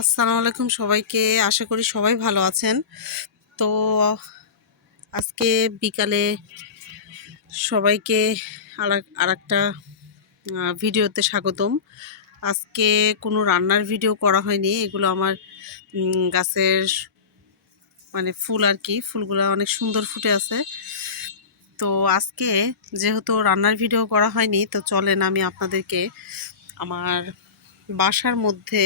আসসালামু আলাইকুম সবাইকে। আশা করি সবাই ভালো আছেন। তো আজকে বিকালে সবাইকে আর একটা ভিডিওতে স্বাগতম। আজকে কোনো রান্নার ভিডিও করা হয়নি। এগুলো আমার গাছের মানে ফুল আর কি, ফুলগুলো অনেক সুন্দর ফুটে আছে। তো আজকে যেহেতু রান্নার ভিডিও করা হয়নি, তো চলেন আমি আপনাদেরকে আমার বাসার মধ্যে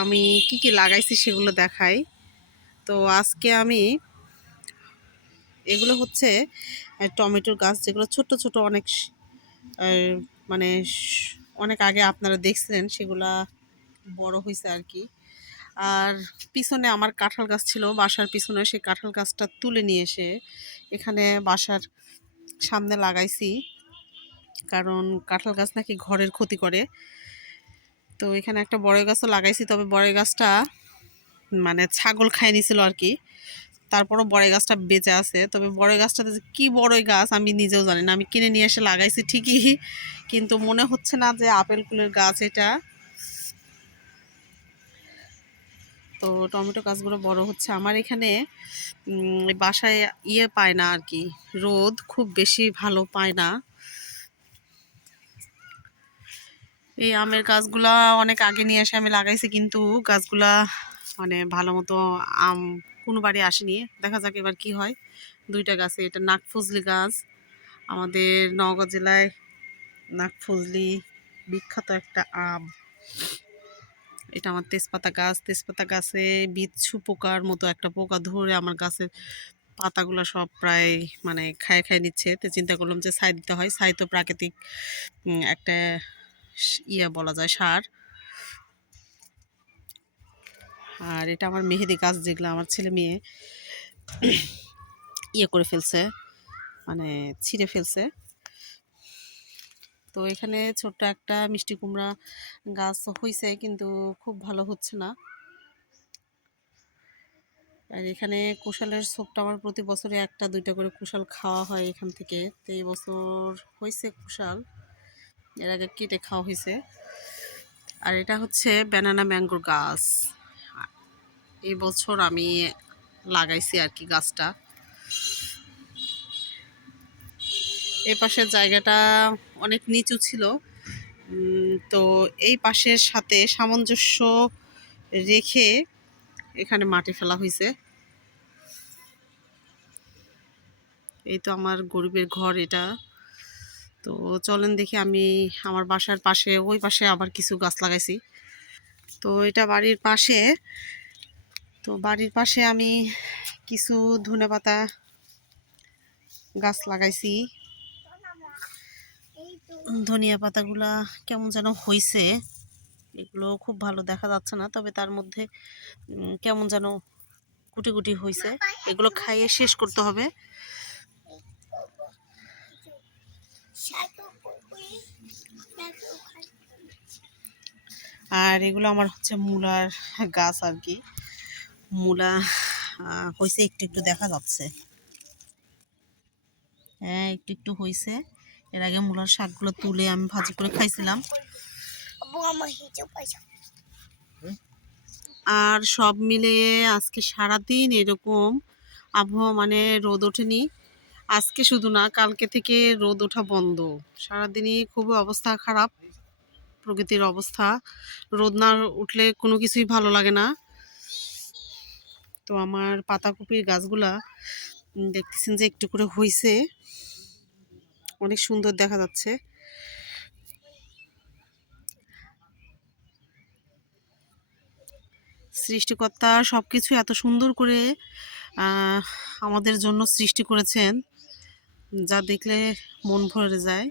আমি কি কি লাগাইছি সেগুলো দেখাই। তো আজকে আমি এগুলো হচ্ছে টমেটোর গাছ, যেগুলো ছোট ছোট অনেক মানে অনেক আগে আপনারা দেখছিলেন, সেগুলা বড় হয়েছে আর কি আর পিছনে আমার কাঁঠাল গাছ ছিল, বাসার পিছনে সেই কাঁঠাল গাছটা তুলে নিয়ে এসে এখানে বাসার সামনে লাগাইছি। কারণ কাঁঠাল গাছ নাকি ঘরের ক্ষতি করে। তো এখানে একটা বড় গাছও লাগাইছি, তবে বড় গাছটা মানে ছাগল খাই নিছিল আর কি তারপরও বড় গাছটা বেঁচে আছে, তবে বড় গাছটাতে কি বড় গাছ আমি নিজেও জানি না। আমি কিনে নিয়ে এসে লাগাইছি ঠিকই, কিন্তু মনে হচ্ছে না যে আপেল কুলের গাছ এটা। তো টমেটো গাছগুলো বড় হচ্ছে। আমার এখানে বাসায় ইয়ে পায় না আর কি রোদ খুব বেশি ভালো পায় না। এই আমের গাছগুলা অনেক আগে নিয়ে এসে আমি লাগাইছি, কিন্তু গাছগুলা মানে ভালো মতো আম কোনো বাড়ি আসেনি। দেখা যাক এবার কি হয়। দুইটা গাছে, এটা নাকফজলি গাছ। আমাদের নওগাঁ জেলায় নাকফজলি বিখ্যাত একটা আম। এটা আমার তেজপাতা গাছ। তেজপাতা গাছে বিচ্ছু পোকার মতো একটা পোকা ধরে আমার গাছের পাতাগুলো সব প্রায় মানে খায় খায় নিচ্ছে। তো চিন্তা করলাম যে ছাই দিতে হয়। ছাই তো প্রাকৃতিক একটা ইয়ে বলা যায়, সার। আর এটা আমার মেহেদি গাছ, যেগুলো আমার ছেলে মেয়ে ইয়ে করে ফেলছে মানে ছিঁড়ে ফেলছে। তো এখানে ছোট্ট একটা মিষ্টি কুমড়া গাছ হয়েছে কিন্তু খুব ভালো হচ্ছে না। আর এখানে কুশালের সোপটা আমার প্রতি বছরে একটা, দুইটা করে কুশাল খাওয়া হয় এখান থেকে। তো এই বছর হয়েছে কুশাল। এর আগে কেটে খাওয়া হয়েছে আর এটা হচ্ছে ব্যানানা ম্যাঙ্গোর গাছ। এই বছর আমি লাগাইছি আর কি গাছটা। এই পাশের জায়গাটা অনেক নিচু ছিল। তো এই পাশের সাথে সামঞ্জস্য রেখে এখানে মাটি ফেলা হয়েছে এই তো আমার গরিবের ঘর এটা। তো চলেন দেখি আমি আমার বাসার পাশে, ওই পাশে আবার কিছু গাছ লাগাইছি। তো এটা বাড়ির পাশে, তো বাড়ির পাশে আমি কিছু ধনেপাতা গাছ লাগাইছি। ধনিয়া পাতাগুলা কেমন যেন হয়েছে এগুলো খুব ভালো দেখা যাচ্ছে না, তবে তার মধ্যে কেমন যেন কুটি কুটি হয়েছে এগুলো খাইয়ে শেষ করতে হবে। আর এগুলো আমার হচ্ছে মূলার গাছ আর কি। মূলা হয়েছে একটু একটু দেখা যাচ্ছে। হ্যাঁ একটু একটু হয়েছে এর আগে মূলার শাকগুলো তুলে আমি ভাজি করে খাইছিলাম। আর সব মিলিয়ে আজকে সারাদিন এরকম আবহাওয়া মানে রোদ ওঠেনি। আজকে শুধু না, কালকে থেকে রোদ ওঠা বন্ধ। সারাদিনই খুবই অবস্থা খারাপ, প্রকৃতির অবস্থা। রোদ না উঠলে কোনো কিছুই ভালো লাগে না। তো আমার পাতাকপির গাছগুলা দেখতেছেন যে একটু করে হইছে। অনেক সুন্দর দেখা যাচ্ছে। সৃষ্টিকর্তা সব কিছু এত সুন্দর করে আমাদের জন্য সৃষ্টি করেছেন। যা দেখলে মন ভরে যায়।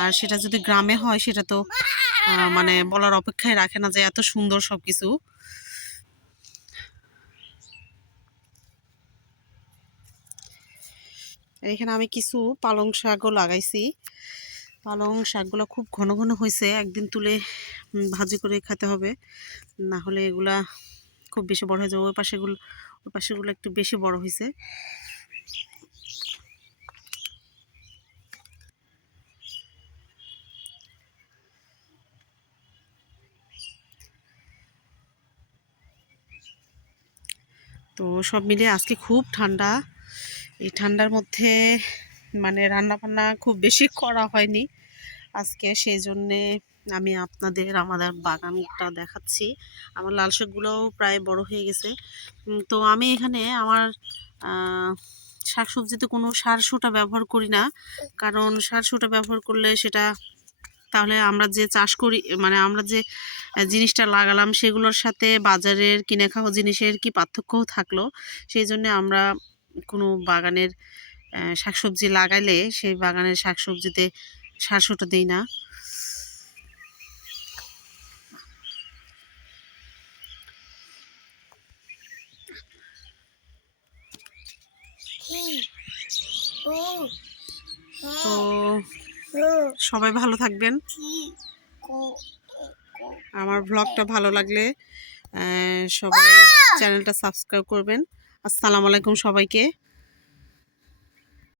আর সেটা যদি গ্রামে হয়, সেটা তো মানে বলার অপেক্ষায় রাখে না যে এত সুন্দর সব কিছু এখানে আমি কিছু পালং শাকও লাগাইছি। পালং শাকগুলো খুব ঘন ঘন হয়েছে একদিন তুলে ভাজি করে খেতে হবে। না হলে এগুলা খুব বেশি বড় হয়ে যাবে, ওই পাশেগুলো ওই পাশেগুলো একটু বেশি বড় হয়েছে তো সব মিলিয়ে আজকে খুব ঠান্ডা। এই ঠান্ডার মধ্যে মানে রান্না বান্না খুব বেশি করা হয়নি। আজকে সেই জন্যে আমি আপনাদের আমাদের বাগানটা দেখাচ্ছি। আমার লাল শাকগুলোও প্রায় বড় হয়ে গেছে। তো আমি এখানে আমার শাকসবজিতে কোনো সার সোটা ব্যবহার করি না। কারণ সার সোটা ব্যবহার করলে সেটা তাহলে আমরা যে চাষ করি মানে আমরা যে জিনিসটা লাগালাম সেগুলোর সাথে বাজারের কিনে খাওয়া জিনিসের কি পার্থক্যও থাকল? সেই জন্য আমরা কোনো বাগানের শাকসবজি লাগাইলে সেই বাগানের শাকসবজিতে সার সোটা দিই না। তো সবাই ভালো থাকবেন। আমার ব্লগটা ভালো লাগলে সবাই চ্যানেলটা সাবস্ক্রাইব করবেন। আসসালামু আলাইকুম সবাইকে।